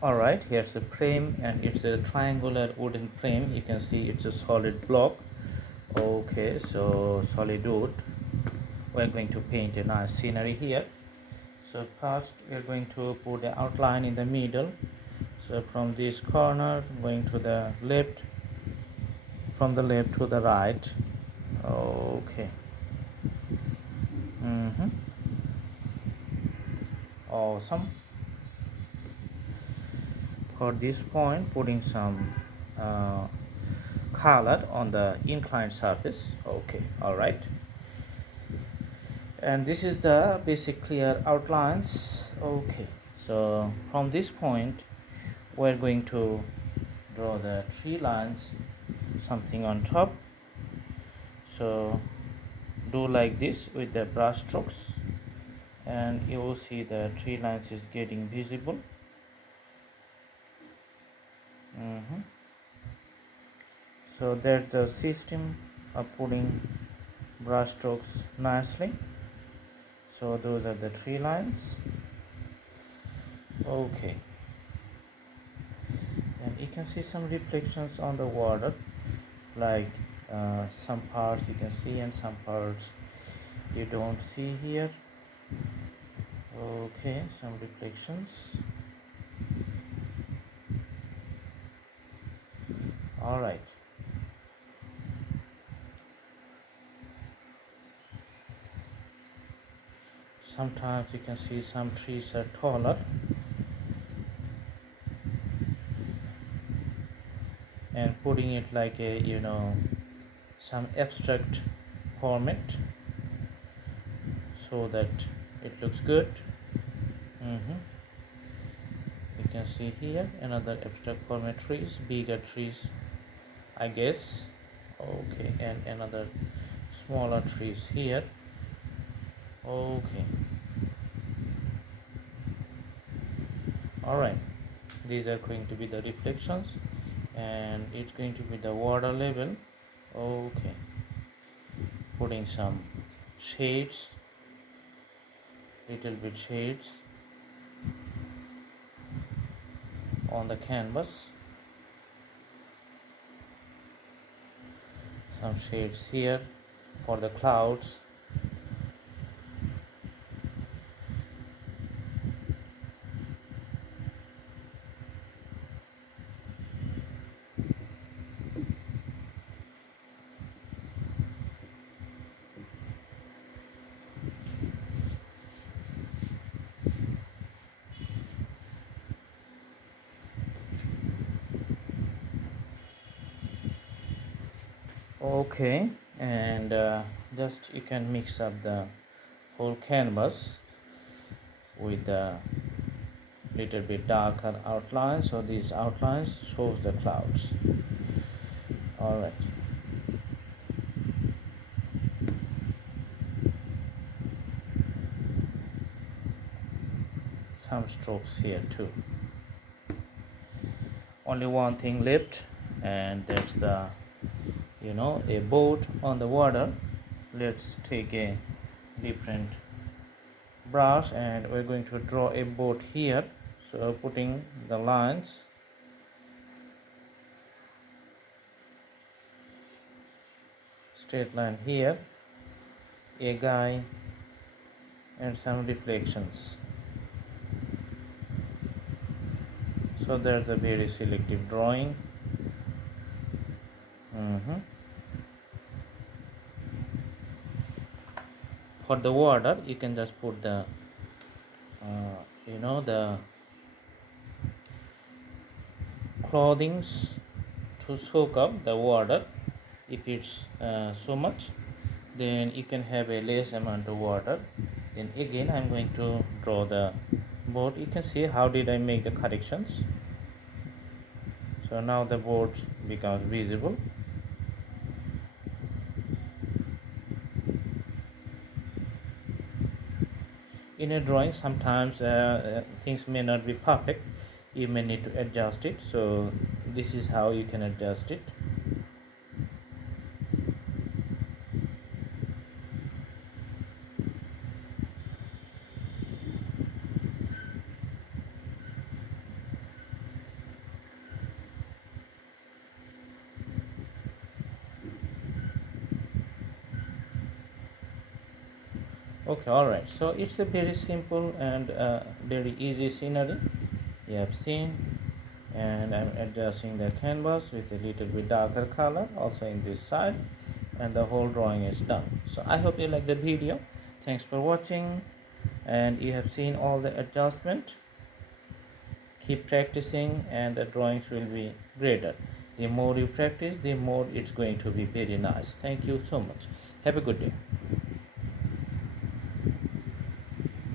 Alright, here's a frame, and it's a triangular wooden frame. You can see it's a solid block. Okay, so solid wood. We're going to paint a nice scenery here. So first we're going to put the outline in the middle. So from this corner going to the left, from the left to the right. Okay. Awesome. For this point, putting some uh, color on the inclined surface. Okay, all right. And this is the basic clear outlines. Okay, so from this point we're going to draw the three lines, something on top. So do like this with the brush strokes, and you will see the three lines is getting visible. So that's the system of putting brush strokes nicely. So those are the three lines. Okay, and you can see some reflections on the water, like some parts you can see and some parts you don't see here. Okay, some reflections. All right. Sometimes you can see some trees are taller, and putting it like a some abstract format so that it looks good. You can see here another abstract format trees, bigger trees, I guess. Okay, and another smaller trees here. Okay, all right, these are going to be the reflections, and it's going to be the water level. Okay, putting some shades, little bit shades on the canvas, some shades here for the clouds. Okay, and just you can mix up the whole canvas with the little bit darker outline, so these outlines shows the clouds. All right, some strokes here too. Only one thing left, and that's the a boat on the water. Let's take a different brush, and we're going to draw a boat here. So putting the lines, straight line here, a guy, and some reflections. So there's a very selective drawing. For the water, you can just put the the clothings to soak up the water. If it's so much, then you can have a less amount of water. Then again I'm going to draw the board. You can see how did I make the corrections. So now the board becomes visible. In a drawing, sometimes things may not be perfect. You may need to adjust it, so this is how you can adjust it. Okay, all right, so it's a very simple and very easy scenery you have seen. And I'm adjusting the canvas with a little bit darker color also in this side, and the whole drawing is done. So I hope you like the video. Thanks for watching, and you have seen all the adjustment. Keep practicing and the drawings will be greater. The more you practice, the more it's going to be very nice. Thank you so much. Have a good day.